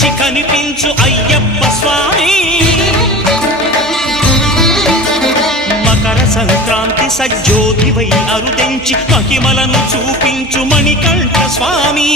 నుంచి కనిపించు అయ్యప్ప స్వామి మకర సంక్రాంతి సజ్జోతివై అరుదెంచి మహిమలను చూపించు మణికంఠ స్వామి